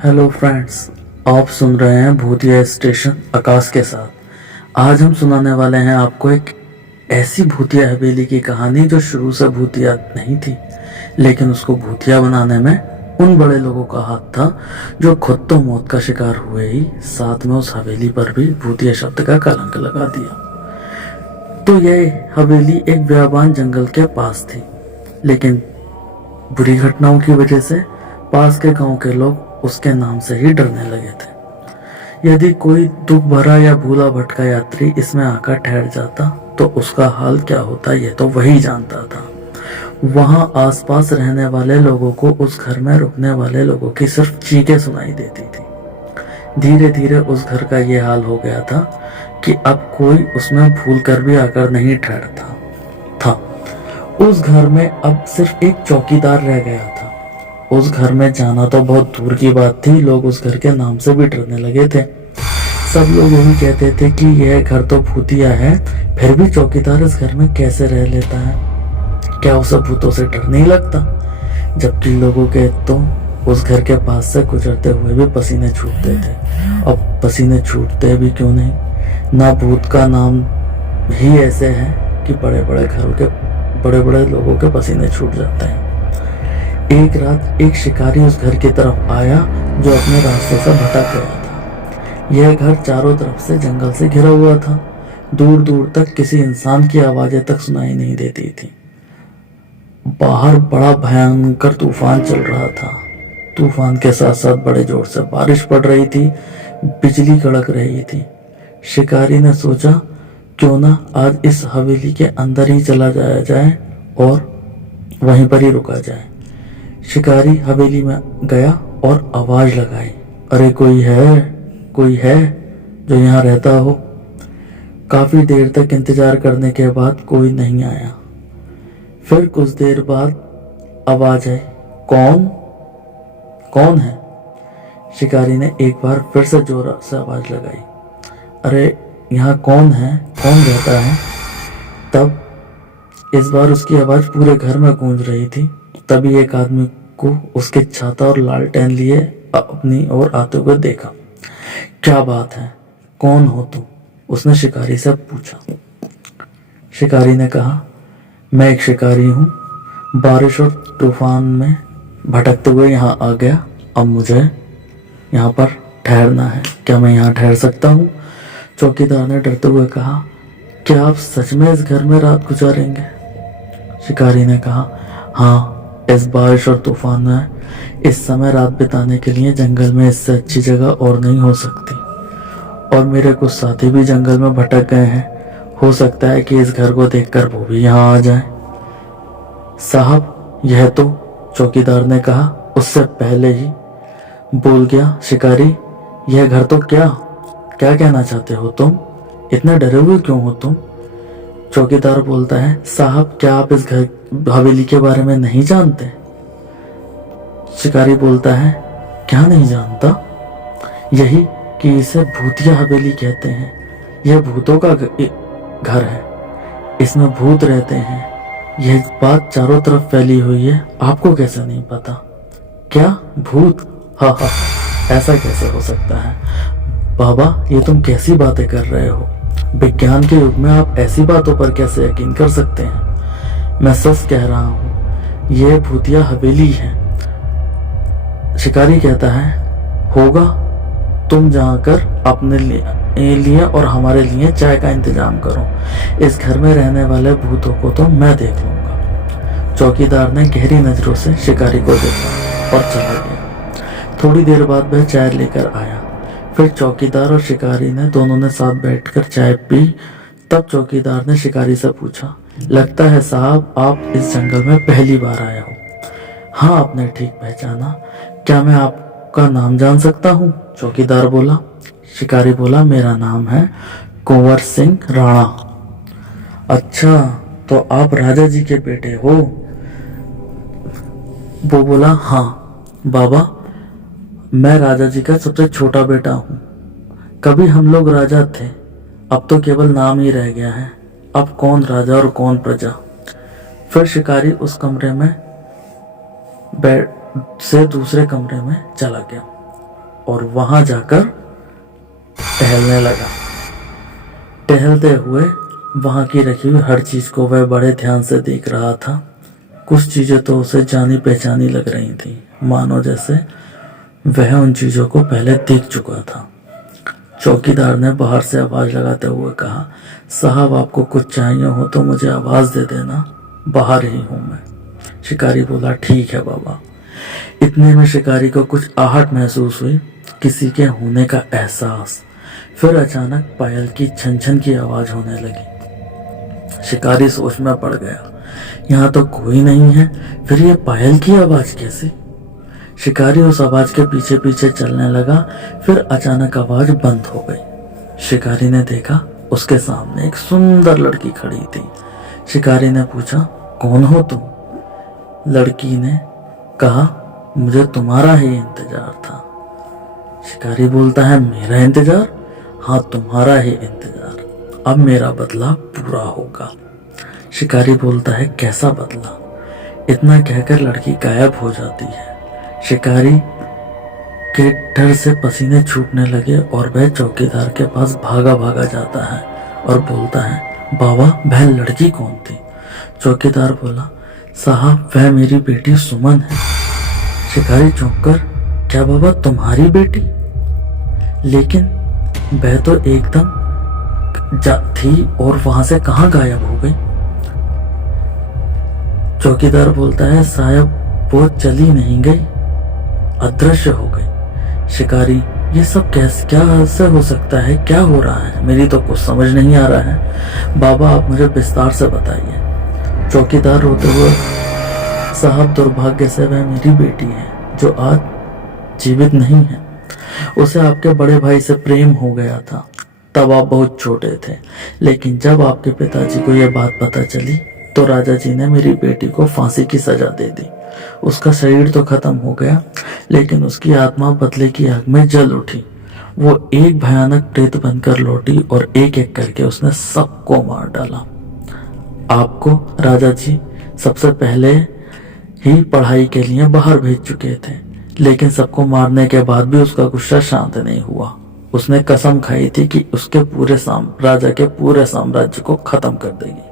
Hello friends, आप सुन रहे हैं भूतिया स्टेशन आकाश के साथ। आज हम सुनाने वाले हैं आपको एक ऐसी भूतिया हवेली की कहानी जो शुरू से भूतिया नहीं थी, लेकिन उसको भूतिया बनाने में उन बड़े लोगों का हाथ था जो खुद तो मौत का शिकार हुए ही साथ में उस हवेली पर भी भूतिया शब्द का कलंक लगा दिया। तो यह हवेली एक बेयाबान जंगल के पास थी, लेकिन बुरी घटनाओं की वजह से पास के गांव के लोग उसके नाम से ही डरने लगे थे। यदि कोई दुख भरा या भूला भटका यात्री इसमें आकर ठहर जाता तो उसका हाल क्या होता ये तो वही जानता था। वहां आसपास रहने वाले लोगों को उस घर में रुकने वाले लोगों की सिर्फ चीखें सुनाई देती थी। धीरे धीरे उस घर का ये हाल हो गया था कि अब कोई उसमें भूल कर भी आकर नहीं ठहरता था। उस घर में अब सिर्फ एक चौकीदार रह गया था। उस घर में जाना तो बहुत दूर की बात थी, लोग उस घर के नाम से भी डरने लगे थे। सब लोग यही कहते थे कि यह घर तो भूतिया है, फिर भी चौकीदार इस घर में कैसे रह लेता है, क्या उसे भूतों से डर नहीं लगता। जबकि लोगों के तो उस घर के पास से गुजरते हुए भी पसीने छूटते थे। अब पसीने छूटते भी क्यों नहीं, ना भूत का नाम ही ऐसे है कि बड़े बड़े घरों के बड़े बड़े लोगों के पसीने छूट जाते हैं। एक रात एक शिकारी उस घर की तरफ आया जो अपने रास्ते से भटक गया था। यह घर चारों तरफ से जंगल से घिरा हुआ था। दूर दूर तक किसी इंसान की आवाजें तक सुनाई नहीं देती थी। बाहर बड़ा भयंकर तूफान चल रहा था। तूफान के साथ साथ बड़े जोर से बारिश पड़ रही थी, बिजली कड़क रही थी। शिकारी ने सोचा क्यों ना आज इस हवेली के अंदर ही चला जाया जाए और वहीं पर ही रुका जाए। शिकारी हवेली में गया और आवाज लगाई, अरे कोई है जो यहाँ रहता हो। काफी देर तक इंतजार करने के बाद कोई नहीं आया। फिर कुछ देर बाद आवाज आई, कौन है। शिकारी ने एक बार फिर से जोर से आवाज लगाई, अरे यहाँ कौन है, कौन रहता है। तब इस बार उसकी आवाज पूरे घर में गूंज रही थी। तभी एक आदमी को उसके छाता और लालटेन लिए अपनी ओर आते हुए देखा। क्या बात है, कौन हो तुम, उसने शिकारी से पूछा। शिकारी ने कहा, मैं एक शिकारी हूँ, बारिश और तूफान में भटकते हुए यहाँ आ गया। अब मुझे यहाँ पर ठहरना है, क्या मैं यहाँ ठहर सकता हूँ। चौकीदार ने डरते हुए कहा, क्या आप सच में इस घर में रात गुजारेंगे। शिकारी ने कहा, हाँ, इस बारिश और तूफान में इस समय रात बिताने के लिए जंगल में इससे अच्छी जगह और नहीं हो सकती। और मेरे कुछ साथी भी जंगल में भटक गए हैं, हो सकता है कि इस घर को देखकर वो भी यहाँ आ जाए। साहब, यह तो, चौकीदार ने कहा। उससे पहले ही बोल गया शिकारी, यह घर तो क्या कहना चाहते हो तुम, इतने डरे हुए क्यों हो तुम। चौकीदार बोलता है, साहब क्या आप इस घर हवेली के बारे में नहीं जानते। शिकारी बोलता है, क्या नहीं जानता, यही कि इसे भूतिया हवेली कहते हैं। यह भूतों का घर है, इसमें भूत रहते हैं। यह बात चारों तरफ फैली हुई है, आपको कैसे नहीं पता। क्या भूत, हा हा, ऐसा कैसे हो सकता है। बाबा, ये तुम कैसी बातें कर रहे हो, विज्ञान के युग में आप ऐसी बातों पर कैसे यकीन कर सकते हैं। मैं सच कह रहा हूँ, ये भूतिया हवेली है। शिकारी कहता है, होगा, तुम जाकर अपने लिए और हमारे लिए चाय का इंतजाम करो। इस घर में रहने वाले भूतों को तो मैं देख लूंगा। चौकीदार ने गहरी नजरों से शिकारी को देखा और चला गया। थोड़ी देर बाद वह चाय लेकर आया। फिर चौकीदार और शिकारी ने दोनों ने साथ बैठकर चाय पी। तब चौकीदार ने शिकारी से पूछा, लगता है साहब आप इस जंगल में पहली बार आए हो। हाँ, आपने ठीक पहचाना, क्या मैं आपका नाम जान सकता हूँ। चौकीदार बोला। शिकारी बोला, मेरा नाम है कुंवर सिंह राणा। अच्छा, तो आप राजा जी के बेटे हो। वो बोला, हाँ बाबा, मैं राजा जी का सबसे छोटा बेटा हूँ। कभी हम लोग राजा थे, अब तो केवल नाम ही रह गया है। अब कौन राजा और कौन प्रजा। फिर शिकारी उस कमरे में बेड से दूसरे कमरे में चला गया। और वहां जाकर टहलने लगा। टहलते हुए वहां की रखी हुई हर चीज को वह बड़े ध्यान से देख रहा था। कुछ चीजें तो उसे जानी पहचानी लग रही थी, मानो जैसे वह उन चीजों को पहले देख चुका था। चौकीदार ने बाहर से आवाज लगाते हुए कहा, साहब आपको कुछ चाहिए हो तो मुझे आवाज दे देना, बाहर ही हूं मैं। शिकारी बोला, ठीक है बाबा। इतने में शिकारी को कुछ आहट महसूस हुई, किसी के होने का एहसास। फिर अचानक पायल की छन छन की आवाज होने लगी। शिकारी सोच में पड़ गया, यहाँ तो कोई नहीं है, फिर ये पायल की आवाज कैसे? शिकारी उस आवाज के पीछे पीछे चलने लगा। फिर अचानक आवाज बंद हो गई। शिकारी ने देखा, उसके सामने एक सुंदर लड़की खड़ी थी। शिकारी ने पूछा, कौन हो तुम? लड़की ने कहा, मुझे तुम्हारा ही इंतजार था। शिकारी बोलता है, मेरा इंतजार? हाँ, तुम्हारा ही इंतजार। अब मेरा बदला पूरा होगा। शिकारी बोलता है, कैसा बदला? इतना कहकर लड़की गायब हो जाती है। शिकारी के डर से पसीने छूटने लगे और वह चौकीदार के पास भागा भागा जाता है और बोलता है, बाबा वह लड़की कौन थी? चौकीदार बोला, साहब वह मेरी बेटी सुमन है। शिकारी चौंक कर, क्या बाबा तुम्हारी बेटी? लेकिन वह तो एकदम थी और वहां से कहां गायब हो गई? चौकीदार बोलता है, साहब वो चली नहीं गई, अदृश्य हो गई। शिकारी, ये सब कैसे हो सकता है? क्या हो रहा है? मेरी तो कुछ समझ नहीं आ रहा है। बाबा आप मुझे विस्तार से बताइए। चौकीदार रोते हुए, साहब दुर्भाग्य से वह मेरी बेटी है जो आज जीवित नहीं है। उसे आपके बड़े भाई से प्रेम हो गया था, तब आप बहुत छोटे थे। लेकिन जब आपके पिताजी को यह बात पता चली तो राजा जी ने मेरी बेटी को फांसी की सजा दे दी। उसका शरीर तो खत्म हो गया, लेकिन उसकी आत्मा बदले की आग में जल उठी। वो एक भयानक प्रेत बनकर लौटी और एक एक करके उसने सबको मार डाला। आपको राजा जी सबसे पहले ही पढ़ाई के लिए बाहर भेज चुके थे, लेकिन सबको मारने के बाद भी उसका गुस्सा शांत नहीं हुआ। उसने कसम खाई थी कि उसके राजा के पूरे साम्राज्य को खत्म कर देगी।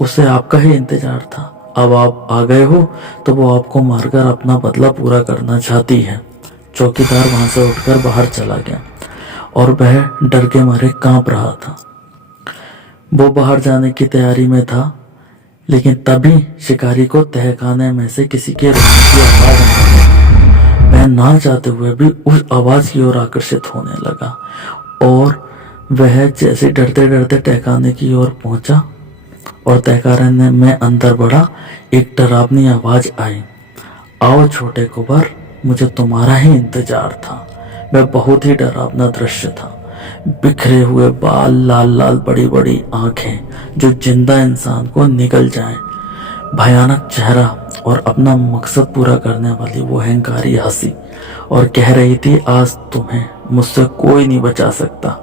उसे आपका ही इंतजार था। अब आप आ गए हो तो वो आपको मारकर अपना बदला पूरा करना चाहती है। चौकीदार वहां से उठकर बाहर चला गया और वह डर के मारे कांप रहा था। वो बाहर जाने की तैयारी में था, लेकिन तभी शिकारी को तहखाने में से किसी के रोने की आवाज आने लगी। वह ना चाहते हुए भी उस आवाज की ओर आकर्षित होने लगा और वह जैसे डरते डरते तहखाने की ओर पहुंचा और तहखाने में अंदर बढ़ा। एक डरावनी आवाज आई, आओ छोटे कुंवर, मुझे तुम्हारा ही इंतजार था। वह बहुत ही डरावना दृश्य था। बिखरे हुए बाल, लाल लाल बड़ी बड़ी आंखें जो जिंदा इंसान को निगल जाएं, भयानक चेहरा और अपना मकसद पूरा करने वाली वो अहंकारी हंसी, और कह रही थी, आज तुम्हें मुझसे कोई नहीं बचा सकता।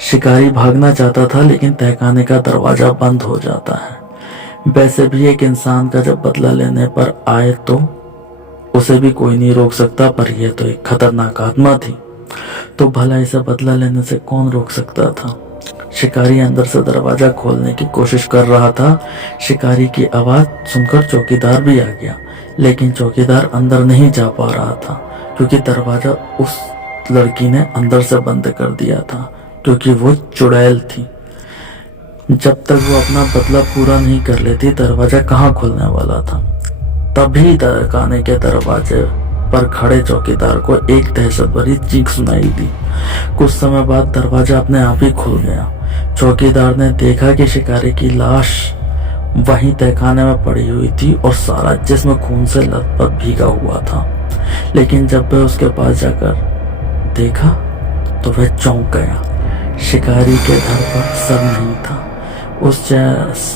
शिकारी भागना चाहता था, लेकिन तहखाने का दरवाजा बंद हो जाता है। वैसे भी एक इंसान का जब बदला लेने पर आए तो उसे भी कोई नहीं रोक सकता, पर यह तो एक खतरनाक आत्मा थी, तो भला इसे बदला लेने से कौन रोक सकता था? शिकारी अंदर से दरवाजा खोलने की कोशिश कर रहा था। शिकारी की आवाज सुनकर चौकीदार भी आ गया, लेकिन चौकीदार अंदर नहीं जा पा रहा था क्योंकि दरवाजा उस लड़की ने अंदर से बंद कर दिया था, क्योंकि वो चुड़ैल थी। जब तक वो अपना बदला पूरा नहीं कर लेती, दरवाजा कहाँ खुलने वाला था। तभी तहखाने के दरवाजे पर खड़े चौकीदार को एक दहशत भरी चीख सुनाई दी। कुछ समय बाद दरवाजा अपने आप ही खुल गया। चौकीदार ने देखा कि शिकारी की लाश वहीं तहखाने में पड़ी हुई थी और सारा जिस्म खून से लथपथ भीगा हुआ था। लेकिन जब वह उसके पास जाकर देखा तो वह चौंक गया। शिकारी के धड़ पर सर नहीं था। उस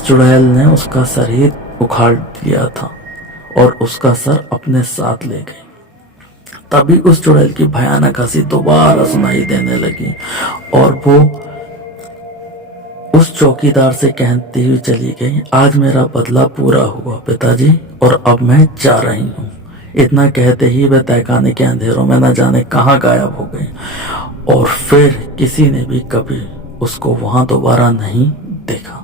चुड़ैल ने उसका शरीर उखाड़ दिया था और उसका सर अपने साथ ले गई। तभी उस चुड़ैल की भयानक हंसी दोबारा सुनाई देने लगी और वो उस चौकीदार से कहती हुई चली गई, आज मेरा बदला पूरा हुआ पिताजी, और अब मैं जा रही हूँ। इतना कहते ही वह तहखाने के अंधेरों में न जाने कहाँ गायब हो गई और फिर किसी ने भी कभी उसको वहां दोबारा नहीं देखा।